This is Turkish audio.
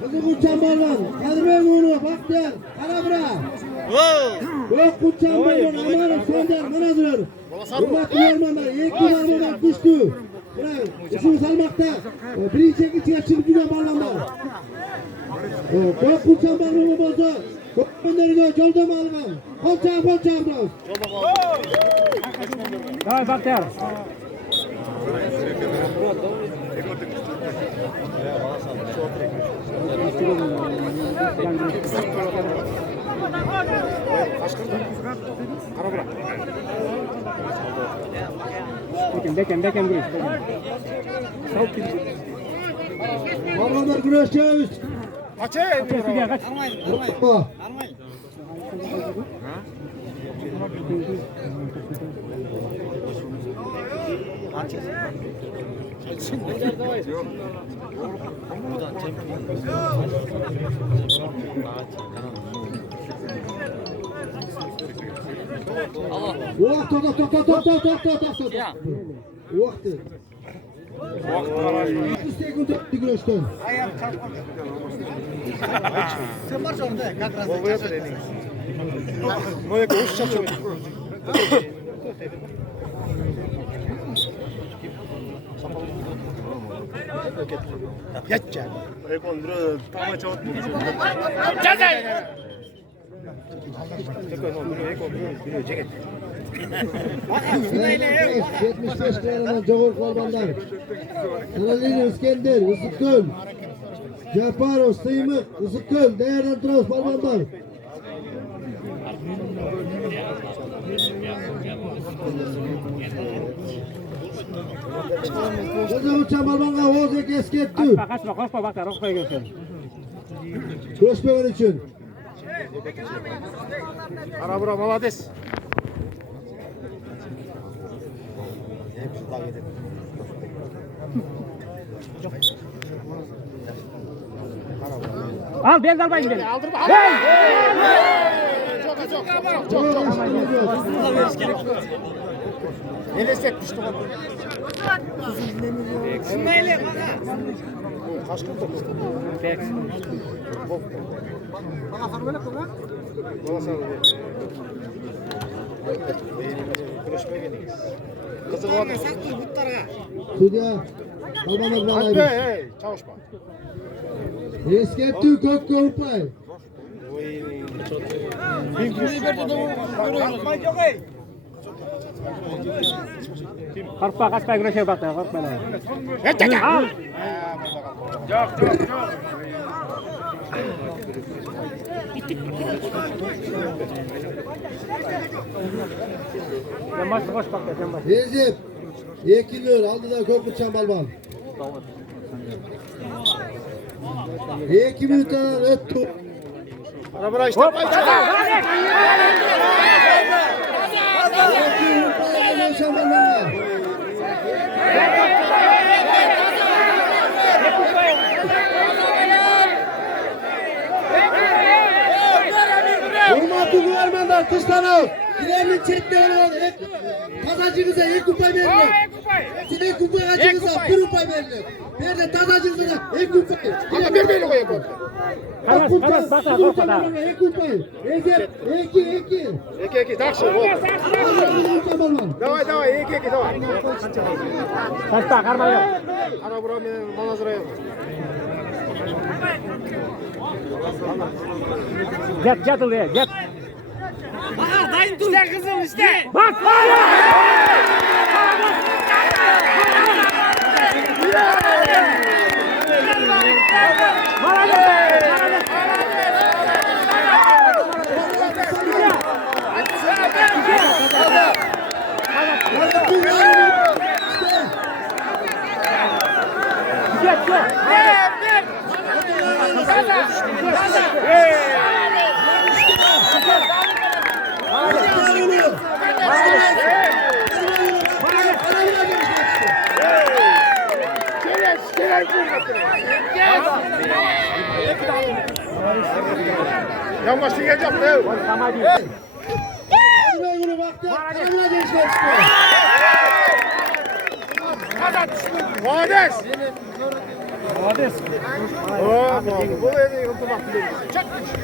Kızı Kuçan Balvan, Kadir'e uğru, Bahtiyar, Karabra. Yok Kuçan Balvan, Amanım, Sonder, Manazır. Hürmetli yormanlar, ilk bir armadan düştü. Üçüncü salmakta, birinci ikiye çıkıp gidiyor Balvanlar. Yok Kuçan Balvan'ı bozdu. Gönderine yolda mı algan? Kolçağı biraz. Давай, Bahtiyar. Beken güreş. Balvanlar güreşeceğiz. Kaç. Vakti. 30 sekund öttü güreşten. Sen var sonunda. Moje koşça çok. Yatça. Ekon bro tama çavut. Cezay. Ekon bro ceket. 75 liradan Cavur Korbanlar. Kanalini İskender, Isıkkül. Caparov, Sıymık, Isıkkül, Değerden Tros, Korbanlar. Kızı uçan Korban'a Oğuz'u esketti. Kaçma Bahtiyar, Rokba'ya gelsin. Koşmayan için. Karabra malades. Al, bel dalmayın gidelim. Çok. Nelesek düştü. Sinmeyle bana. Kaç kıldı? Pek. Bana sarmele kola. Bana sarmele. Görüşmeye geliyoruz. Kızı var. Saktır butlara. Sudya, Korbanlar bağlaymış. Hey, çalışma. Esketti Kökkü Upay. Korkma, kaçma güreşe Bahtiyar, korkma. Al. Yok. Sen başla, koş Bahtiyar, sen başla. Recep, Ekinler aldı da Kökkü Çambalban. 2 minuttan öttü. Karabra işte. Çambalban'a. Hürmetli güvermenler kışlanır. İlerinin çetleri tazacınıza ilk kupa verilir. Sizin kupa acınıza bir kupa verilir. Bir de tazacınıza ilk kupa. Ama bir beni koyayım. Kalas, Bahtiyar, korkma da. İlk kupa. Recep, iki. Eki, takşı. Давай, eki, давай. Kaçma, karma yok. Karabra manazara yok. Get oraya, get. Aha, dayın dur. İşte kızım işte. Bak! Yanbaşı geleceğim. Tamam değil. Hadi be bunu baktı. Karamına gençler çıkıyor. Vades. Hades. Oo, vakit Bu değil. ne iltimak değil. Çek.